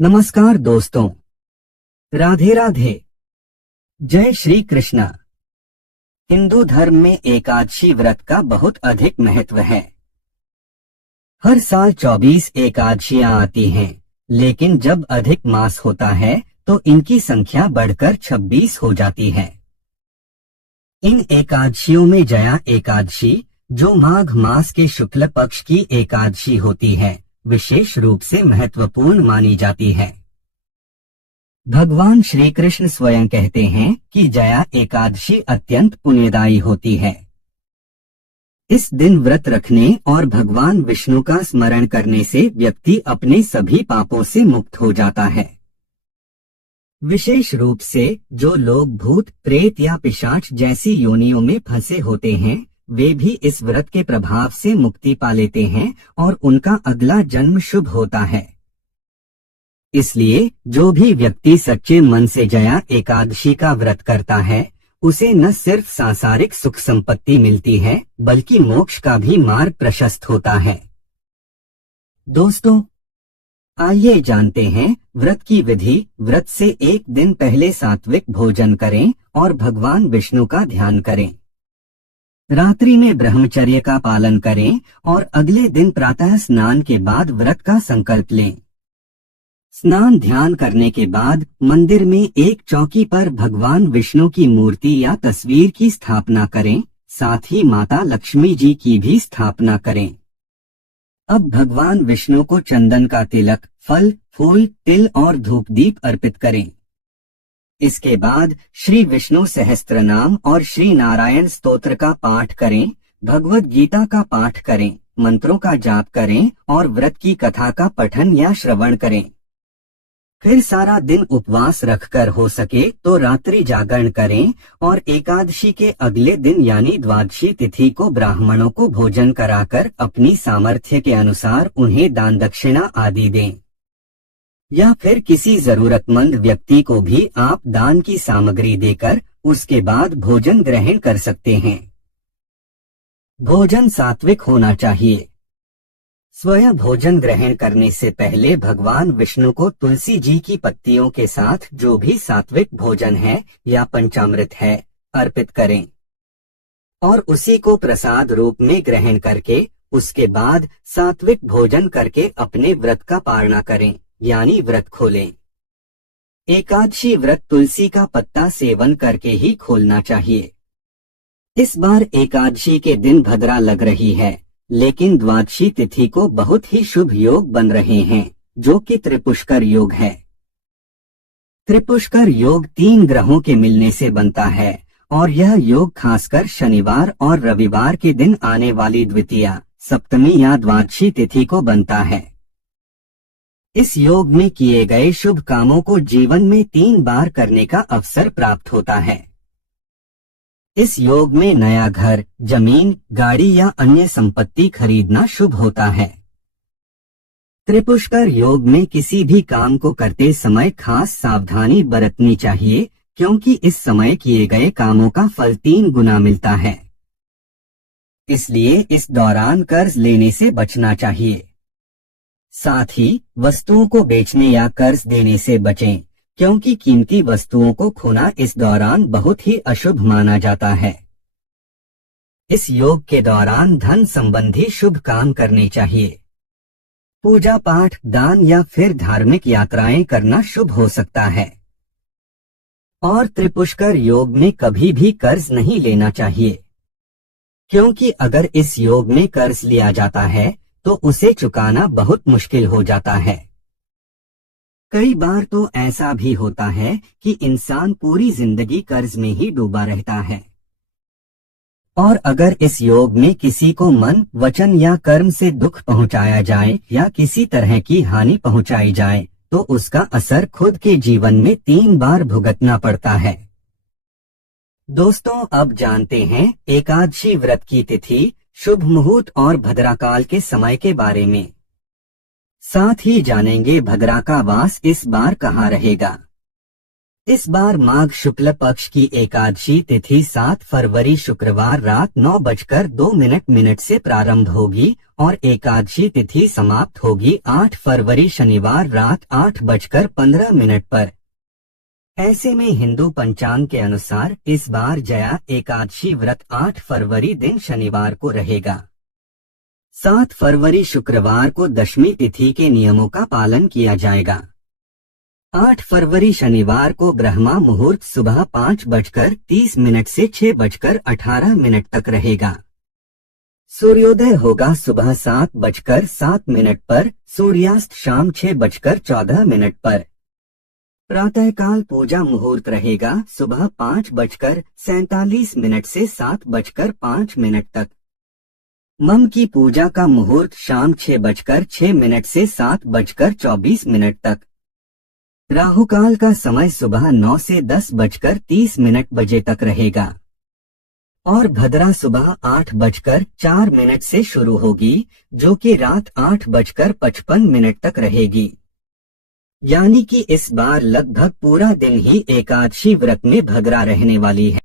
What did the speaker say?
नमस्कार दोस्तों, राधे राधे। जय श्री कृष्णा। हिंदू धर्म में एकादशी व्रत का बहुत अधिक महत्व है। हर साल 24 एकादशियां आती हैं, लेकिन जब अधिक मास होता है तो इनकी संख्या बढ़कर 26 हो जाती है। इन एकादशियों में जया एकादशी, जो माघ मास के शुक्ल पक्ष की एकादशी होती है, विशेष रूप से महत्वपूर्ण मानी जाती है। भगवान श्री कृष्ण स्वयं कहते हैं कि जया एकादशी अत्यंत पुण्यदायी होती है। इस दिन व्रत रखने और भगवान विष्णु का स्मरण करने से व्यक्ति अपने सभी पापों से मुक्त हो जाता है। विशेष रूप से जो लोग भूत प्रेत या पिशाच जैसी योनियों में फंसे होते हैं, वे भी इस व्रत के प्रभाव से मुक्ति पा लेते हैं और उनका अगला जन्म शुभ होता है। इसलिए जो भी व्यक्ति सच्चे मन से जया एकादशी का व्रत करता है, उसे न सिर्फ सांसारिक सुख संपत्ति मिलती है, बल्कि मोक्ष का भी मार्ग प्रशस्त होता है। दोस्तों, आइए जानते हैं व्रत की विधि। व्रत से एक दिन पहले सात्विक भोजन करें और भगवान विष्णु का ध्यान करें। रात्रि में ब्रह्मचर्य का पालन करें और अगले दिन प्रातः स्नान के बाद व्रत का संकल्प लें। स्नान ध्यान करने के बाद मंदिर में एक चौकी पर भगवान विष्णु की मूर्ति या तस्वीर की स्थापना करें, साथ ही माता लक्ष्मी जी की भी स्थापना करें। अब भगवान विष्णु को चंदन का तिलक, फल, फूल, तिल और धूप दीप अर्पित करें। इसके बाद श्री विष्णु सहस्त्र नाम और श्री नारायण स्तोत्र का पाठ करें, भगवद गीता का पाठ करें, मंत्रों का जाप करें और व्रत की कथा का पठन या श्रवण करें। फिर सारा दिन उपवास रखकर हो सके तो रात्रि जागरण करें और एकादशी के अगले दिन यानी द्वादशी तिथि को ब्राह्मणों को भोजन कराकर अपनी सामर्थ्य के अनुसार उन्हें दान दक्षिणा आदि दें, या फिर किसी जरूरतमंद व्यक्ति को भी आप दान की सामग्री देकर उसके बाद भोजन ग्रहण कर सकते हैं। भोजन सात्विक होना चाहिए। स्वयं भोजन ग्रहण करने से पहले भगवान विष्णु को तुलसी जी की पत्तियों के साथ जो भी सात्विक भोजन है या पंचामृत है, अर्पित करें और उसी को प्रसाद रूप में ग्रहण करके उसके बाद सात्विक भोजन करके अपने व्रत का पालना करें, यानी व्रत खोलें। एकादशी व्रत तुलसी का पत्ता सेवन करके ही खोलना चाहिए। इस बार एकादशी के दिन भद्रा लग रही है, लेकिन द्वादशी तिथि को बहुत ही शुभ योग बन रहे हैं, जो कि त्रिपुष्कर योग है। त्रिपुष्कर योग 3 ग्रहों के मिलने से बनता है और यह योग खासकर शनिवार और रविवार के दिन आने वाली द्वितीया, सप्तमी या द्वादशी तिथि को बनता है। इस योग में किए गए शुभ कामों को जीवन में 3 बार करने का अवसर प्राप्त होता है। इस योग में नया घर, जमीन, गाड़ी या अन्य संपत्ति खरीदना शुभ होता है। त्रिपुष्कर योग में किसी भी काम को करते समय खास सावधानी बरतनी चाहिए, क्योंकि इस समय किए गए कामों का फल 3 गुना मिलता है। इसलिए इस दौरान कर्ज लेने से बचना चाहिए। साथ ही वस्तुओं को बेचने या कर्ज देने से बचें, क्योंकि कीमती वस्तुओं को खोना इस दौरान बहुत ही अशुभ माना जाता है। इस योग के दौरान धन संबंधी शुभ काम करने चाहिए। पूजा पाठ, दान या फिर धार्मिक यात्राएं करना शुभ हो सकता है। और त्रिपुष्कर योग में कभी भी कर्ज नहीं लेना चाहिए, क्योंकि अगर इस योग में कर्ज लिया जाता है तो उसे चुकाना बहुत मुश्किल हो जाता है। कई बार तो ऐसा भी होता है कि इंसान पूरी जिंदगी कर्ज में ही डूबा रहता है। और अगर इस योग में किसी को मन, वचन या कर्म से दुख पहुंचाया जाए या किसी तरह की हानि पहुंचाई जाए, तो उसका असर खुद के जीवन में 3 बार भुगतना पड़ता है। दोस्तों, अब जानते हैं एकादशी व्रत की तिथि, शुभ मुहूर्त और भद्राकाल के समय के बारे में। साथ ही जानेंगे भद्रा का वास इस बार कहाँ रहेगा। इस बार माघ शुक्ल पक्ष की एकादशी तिथि 7 फरवरी शुक्रवार रात 9:02 से प्रारंभ होगी और एकादशी तिथि समाप्त होगी 8 फरवरी शनिवार रात 8:15 पर। ऐसे में हिंदू पंचांग के अनुसार इस बार जया एकादशी व्रत 8 फरवरी दिन शनिवार को रहेगा। 7 फरवरी शुक्रवार को दशमी तिथि के नियमों का पालन किया जाएगा। 8 फरवरी शनिवार को ब्रह्मा मुहूर्त सुबह 5:30 से 6:18 तक रहेगा। सूर्योदय होगा सुबह 7:07 पर, सूर्यास्त शाम 6:14 पर। प्रातःकाल पूजा मुहूर्त रहेगा सुबह 5:47 से 7:05 तक। मम की पूजा का मुहूर्त शाम 6:06 से 7:24 तक। राहुकाल का समय सुबह 9 से 10:30 बजे तक रहेगा और भद्रा सुबह 8:04 से शुरू होगी, जो कि रात 8:55 तक रहेगी। यानी कि इस बार लगभग पूरा दिन ही एकादशी व्रत में भद्रा रहने वाली है।